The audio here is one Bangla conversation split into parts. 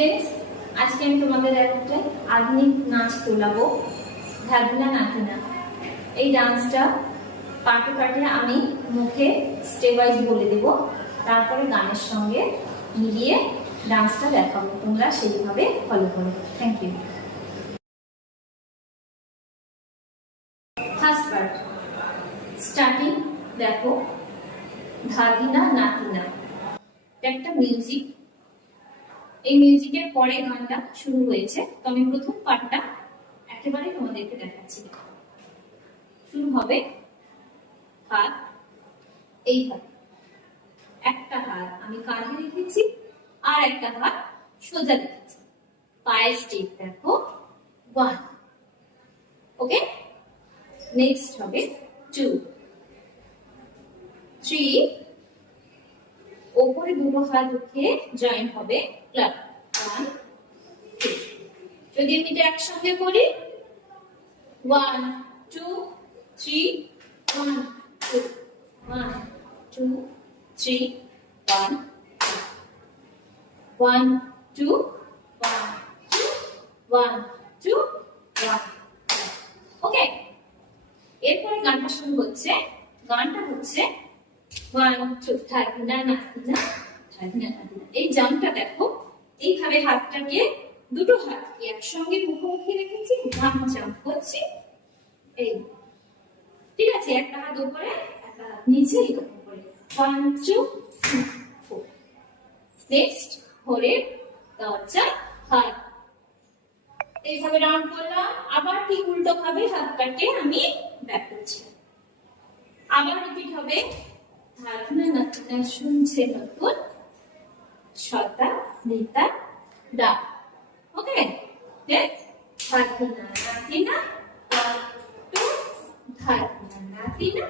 স্টুডেন্টস, আজকে আমি তোমাদের একটা আধুনিক নাচ তোলাবো, ধাদিনা নাতিনা। এই ডান্সটা পার্টে পার্টে আমি মুখে স্টেপ ওয়াইজ বলে দেব, তারপরে গানের সঙ্গে মিলিয়ে ডান্সটা দেখাবো, তোমরা সেইভাবে ফলো করো। Thank you. First part starting দেখো, ধাদিনা নাতিনা, একটা মিউজিক। এই মিউজিকের পরে গানটা শুরু হয়েছে, তো আমি প্রথম পার্টটা একেবারে তোমাদেরকে দেখাচ্ছি। শুরু হবে হাত এইভাবে, একটা হাত আমি কাঁধে রেখেছি আর একটা হাত সোজা রেখেছি। পায়ের স্টেপ দেখো 1, ওকে। নেক্সট হবে 2, 3, ওপরে দুটো হাত উঠে জয়েন হবে ক্লাব 1, 2। যদি আমি এটা একসঙ্গে করি 1, 2, 3, 1, 2, 1, 2, 3, 1, 1, 2, 1, 2, 1, 2, 1। ওকে, এরপরে গানটা শুরু হচ্ছে। গানটা হচ্ছে 1, 2 ধাদিনা নাতিনা, ধাদিনা নাতিনা। এই জাম্পটা দেখো, এইভাবে হাতটাকে দুটো হাতকে একসঙ্গে মুখোমুখি রেখেছি, জাম্প করছি। এই ঠিক আছে, একটা হাত উপরে একটা হাত নিচে, এরকম করে 1, 2, 3, 4। নেক্সট ঘোরে দরজা হাত, এইভাবে রাউন্ড করলাম। আবার ঠিক উল্টো ভাবে হাতটাকে আমি ব্যাক করছি। আবার রিপিট হবে ধাদিনা নাতিনা শুনছে নতুন সতা নিতা দা। ওকে, ধাদিনা নাতিনা 1, 2, ধাদিনা নাতিনা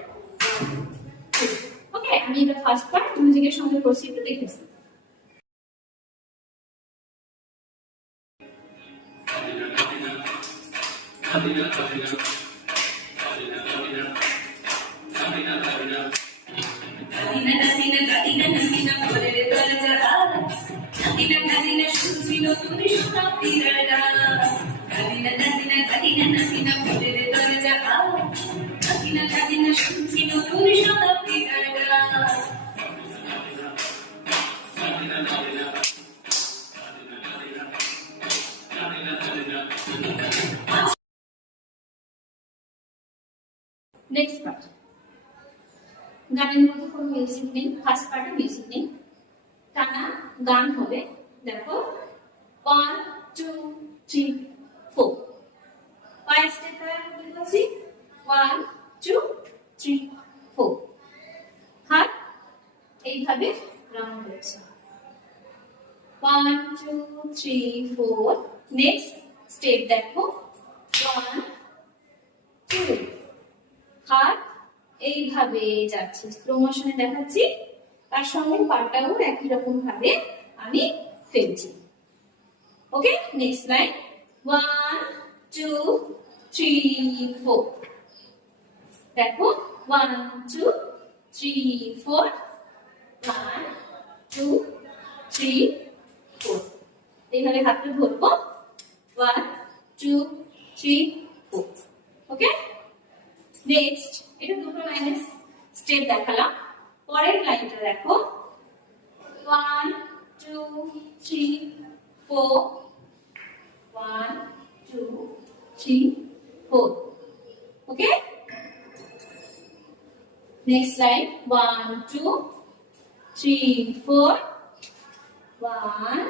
1, 2। ওকে, আমি এটা ফার্স্ট পার্ট মিউজিকের সঙ্গে করছি, একটু দেখেছি। নেক্সট পার্ট, গানের মধ্যে কোনো মিউজিক নেই, ফার্স্ট পার্টে মিউজিক নেই, টানা গান হবে। দেখো 1, 2, 3, 4। পাঁচ স্টেপে বলছি 1, 2, 3, 4। হাত এইভাবে রাউন্ড হচ্ছে 1, 2, 3, 4। নেক্সট স্টেপ দেখো 1, 2। হাত এইভাবে যাচ্ছে, স্লো মোশনে দেখাচ্ছি, তার সঙ্গে পাটাও একই রকম ভাবে আমি ফেলছি। ওকে, নেক্সট লাইন 1, 2, 3, 4। দেখো 1, 2, 3, 4, 1, 2, 3, 4। এইভাবে হাতটা ধরবো 1, 2, 3, 4। ওকে, নেক্সট এটা দুটো লাইনের স্টেপ দেখালাম। পরের লাইনটা দেখো 1, 2, 3, 4, 1, 2, 3, 4। ওকে, নেক্সট লাইন 1, 2, 3, 4, 1,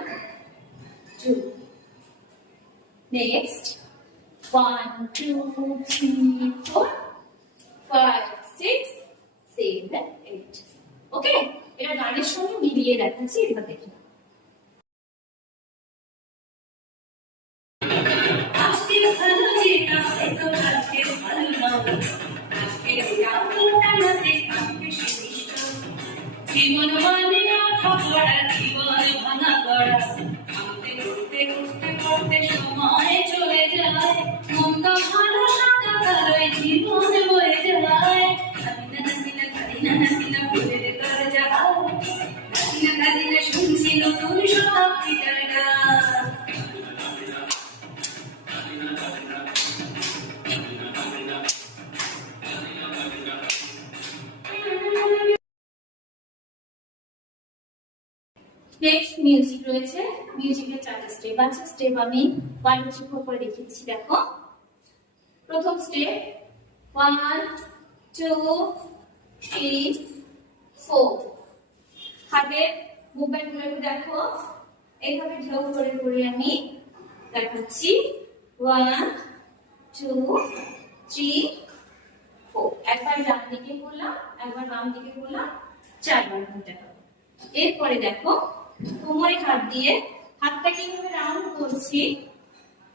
2। নেক্সট 1, 2, 3, 4, 5, 6, 7, 8। ওকে, এটা গানের সঙ্গে মিলিয়ে দেখাচ্ছি, এটা দেখি। জীবন মানে জীবন ভাঙা করা, করতে সময় চলে যায়, মন্দ ভালো সাদা কালোয় জীবন বয়ে যায়। ধাদিনা ধাদিনা ধাদিনা ফুলের দরজা, ধাদিনা ধাদিনা শুনছি নতুন শতাব্দীটার গান। নেক্সট মিউজিক রয়েছে, মিউজিকের 4টা স্টেপ আছে। স্টেপ আমি 1 2 3 4 করে দেখিয়েছি, দেখো। প্রথম স্টেপ 1 2 3 4। হাতের মুভমেন্ট গুলো একটু দেখো, এইভাবে ঢেউ করে করে আমি দেখাচ্ছি। 1 2 3 4। একবার ডান দিকে করলাম, একবার বাম দিকে করলাম, 4 বার করতে হবে। এরপরে দেখো কোমরে হাত দিয়ে হাতটাকে এইভাবে রাউন্ড করছি,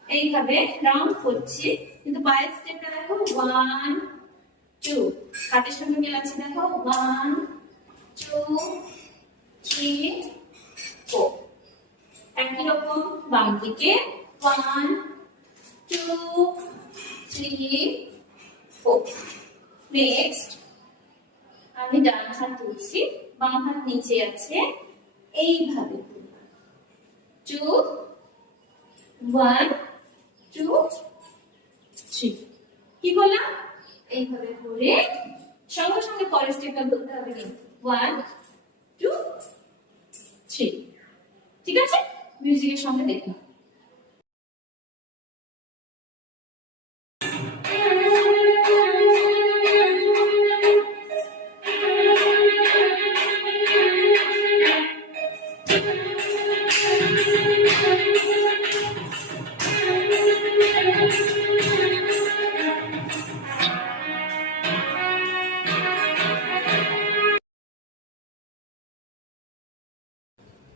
এইভাবে রাউন্ড করছি, কিন্তু পায়ের স্টেপটা দেখো 1 2। হাতের সঙ্গে মেলাচ্ছি, দেখো 1 2 3 4। একই রকম বাম দিকে 1 2 3 4। নেক্সট আমি ডান হাত তুলছি, বাম হাত নিচে আছে, এইভাবে 2 1 2 3। কি বললাম? এইভাবে করে সঙ্গে সঙ্গে পরের স্টেপটা বলতে হবে, 1 2 3। ঠিক আছে, মিউজিকের সঙ্গে দেখুন।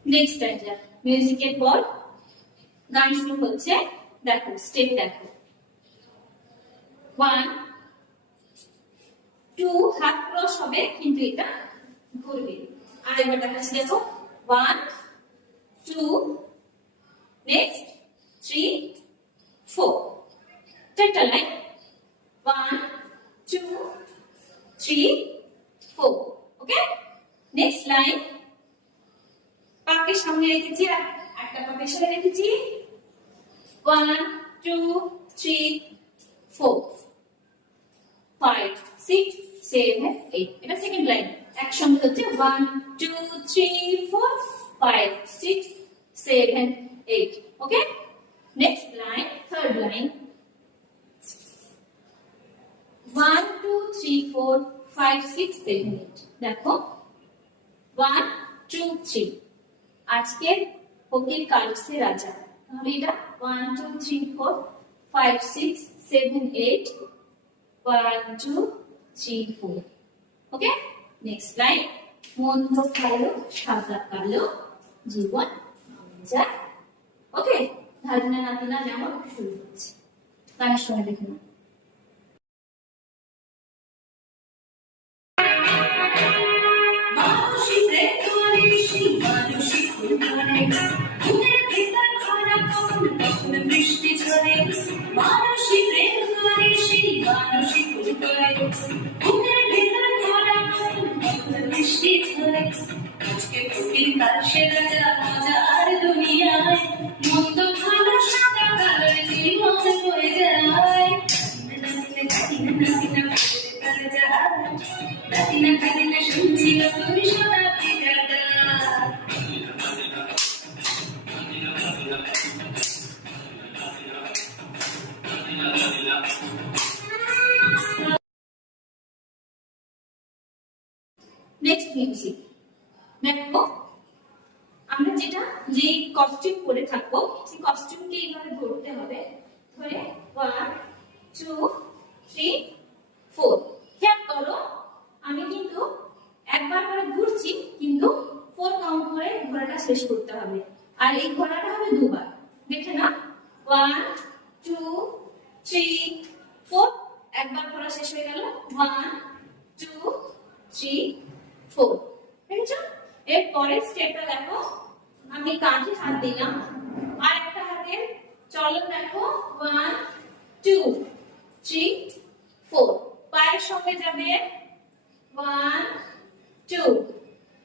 নেক্সট স্ট্যান্ডার মিউজিকের পর গান শুরু হচ্ছে, দেখো স্টেপ দেখো 1 2। হাত ক্রস হবে কিন্তু এটা ঘুরবে। আর এবার দেখাচ্ছি, দেখো 1 2 নেক্সট 3 4। চারটা লাইন 1 2 3 4। ওকে, নেক্সট লাইন পাকে সামনে রেখেছি আর একটা পা পেছনে রেখেছি, 1 2 3 4 5 6 7 8। এটা সেকেন্ড লাইন, একসঙ্গে হচ্ছে 1 2 3 4 5 6 7 8। ওকে, নেক্সট লাইন থার্ড লাইন 1 2 3 4 5 6 7 8। দেখো 1 2 3। আজকের ফকির কালসে রাজা, তাহলে এটা 1 2 3 4 5 6 7 8 1 2 3 4। ওকে, নেক্সট লাইন মন্দ কালো সাদা কালো জীবন যায়। ওকে, ধাদিনা নাতিনা যেমন শুরু হচ্ছে, গানের সঙ্গে দেখুন। বৃষ্টি ঝরে মানুষই প্রেম করে, সেই মানুষই ফুল করে, ঘুমের ভেতর খরা বৃষ্টি ঝরে। আজকে ফকির কালসে রাজা, মজার দুনিয়ায় মন্দ ভালো সাদা কালোর জীবন হয়ে যায়। নাতিনা কাতিনা শুনছি নতুন শতাব্দী জাগা। নেক্সট মিউজিক দেখো, আমরা যে কস্টিউম পরে থাকবো সেই কস্টিউমকে এইভাবে ধরতে হবে, ধরে 1 2 3 4। খেয়াল করো আমি কিন্তু একবার করে ঘুরছি, কিন্তু 4 কাউন্ট করে ঘোরাটা শেষ করতে হবে। আর এই ঘোরাটা হবে দুবার, দেখে না 1 2 3 4। একবার ঘোরা শেষ হয়ে গেল, 1 2 3 4। দেখেছো? এর পরের স্টেপটা দেখো, আমি কাঁধে হাত দিলাম, আর একটা হাতের চলন দেখো 1 2 3 4। পায়ের সঙ্গে যাবে 1 2।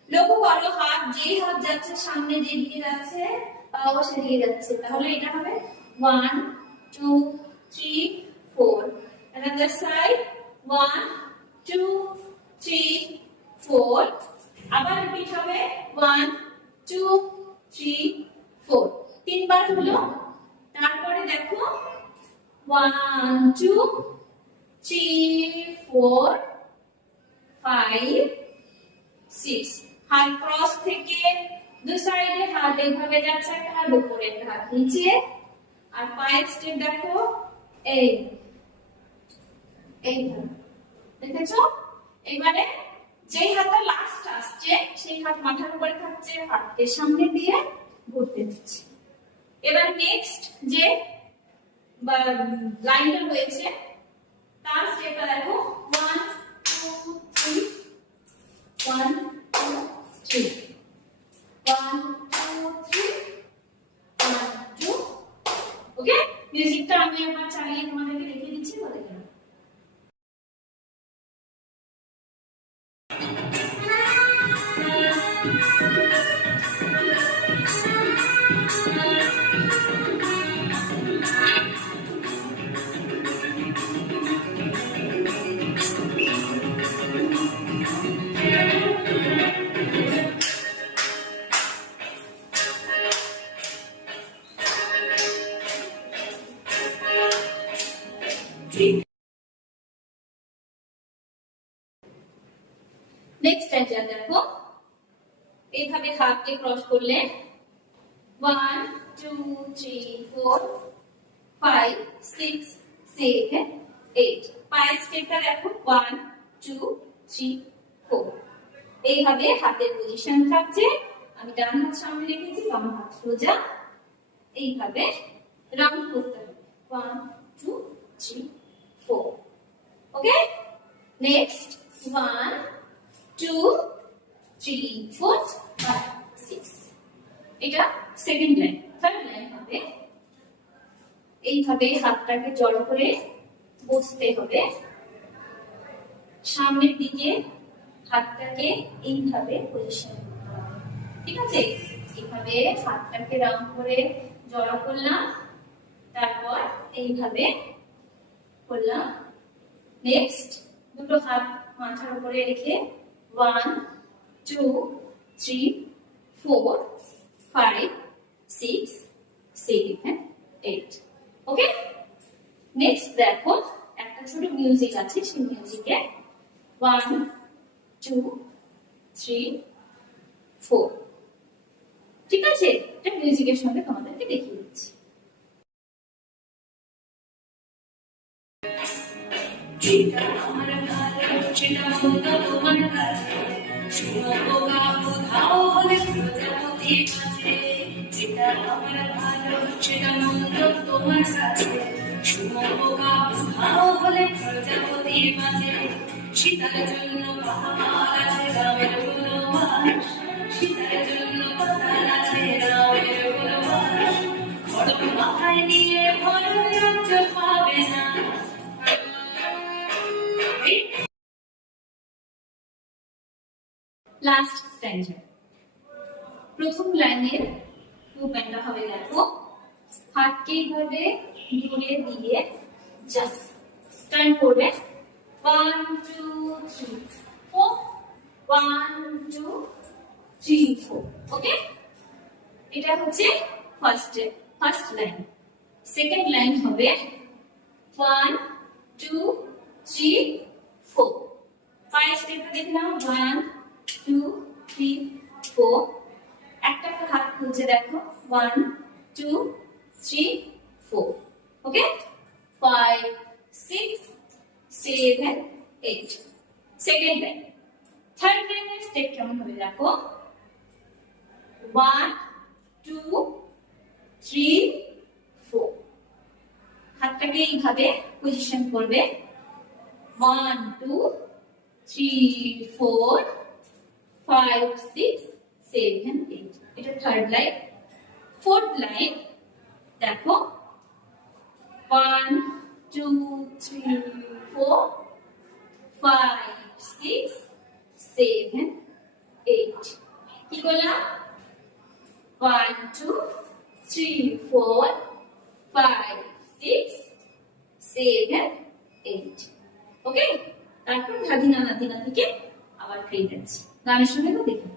লক্ষ্য করো হাত, যেই হাত যাচ্ছে সামনে, যেদিকে যাচ্ছে পাও সেদিকে যাচ্ছে, তাহলে এটা হবে 1 2 3 4। another side 1 2 3 4। আবার রিপিট হবে 1 2 3 4 তিনবার হলো। তারপরে দেখো 1 2 3 4 5 6 হাত ক্রস থেকে দুই সাইডে হাত এইভাবে যাচ্ছে, একটা হাত উপরে একটা হাত নিচে। আর পায়ের স্টেপ দেখো এই এইভাবে, দেখেছো? এবারে যেই হাতটা লাস্ট আসছে সেই হাত মাথার উপরে থাকছে, হাতকে সামনে দিয়ে ঘুরতে দিচ্ছে। এবার নেক্সট যে লাইনটা রয়েছে তার স্টেপটা দেখো 1 2 3 1 2 3 1 2 3 1 2। ওকে, মিউজিকটা আমি একবার চালিয়ে তোমাদেরকে দেখিয়ে দিচ্ছি, বলে দিলাম। নেক্সট স্ট্যান্ডার্ড দেখো এইভাবে হাতকে ক্রস করলে 1 2 3 4 5 6 7 8 পায়ের স্টেপটা দেখো 1 2 3 4 এইভাবে হাতের পজিশন থাকছে। আমি ডান হাত সামনে রেখেছি, বাম হাত সোজা, এইভাবে রাউন্ড করতে হবে 1 2 3 4। ওকে, নেক্সট 1 2 3 4 5 6 এটা সেকেন্ড লাইন। থার্ড লাইন হবে এইভাবে হাতটাকে জড়ো করে বসতে হবে, সামনের দিকে হাতটাকে এইভাবে পজিশন করতে হবে। ঠিক আছে, এইভাবে হাতটাকে রাউন্ড করে জড়ো করলাম, তারপর এইভাবে করলাম। নেক্সট দুটো হাত মাথার উপরে রেখে 1 2 3 4 5 6 7 8। ওকে, নেক্সট দেখো একটা ছোট মিউজিক আছে, সেই মিউজিকে 1 2 3 4। ঠিক আছে, এটা মিউজিকের সঙ্গে তোমাদেরকে দেখিয়ে দিচ্ছি। যেটা আমার ভালো সেটা মন্দ তোমার কাছে, শুনো কোথাও হলে প্রজাপতি কাছে। যেটা আমার ভালো সেটা মন্দ তোমার কাছে, শুনো কোথাও হলে প্রজাপতি কাছে। সীতার জন্য পাহাড় আছে রামের বনবাস, সীতার জন্য পাহাড় আছে রামের বনবাস। খড়গ মাথায় নিয়ে ভয় রাজ্য পাবে না। লাস্ট স্ট্যান্ডার্ড প্রথম লাইনের মুভমেন্টটা হবে দেখো হাতকে এইভাবে ঘুরে দিয়ে জাস্ট টার্ন করবে 1 2 3 4 1 2 3 4। ওকে, এটা হচ্ছে ফার্স্ট লাইন। সেকেন্ড লাইন হবে 1 2 3 4। পায়ের স্টেপটা দেখলাম 1 2 3 4। একটা হাত খুলছে দেখো 1 2 3 4। ওকে, 5 6 7 8। Second line. থার্ড লাইনের স্টেপ কেমন হবে দেখো 1 2 3 4। হাতটাকে এইভাবে পজিশন করবে 1 2 3 4 5 6 7 8। এটা থার্ড লাইন। ফোর্থ লাইন দেখো 1 2 3 4 5 6 7 8। কি করলাম 1 2 3 4 5 6 7 8। ওকে, তারপর ধাদিনা নাতিনা থেকে আবার ফিরে যাচ্ছি গানের সঙ্গে দেখি।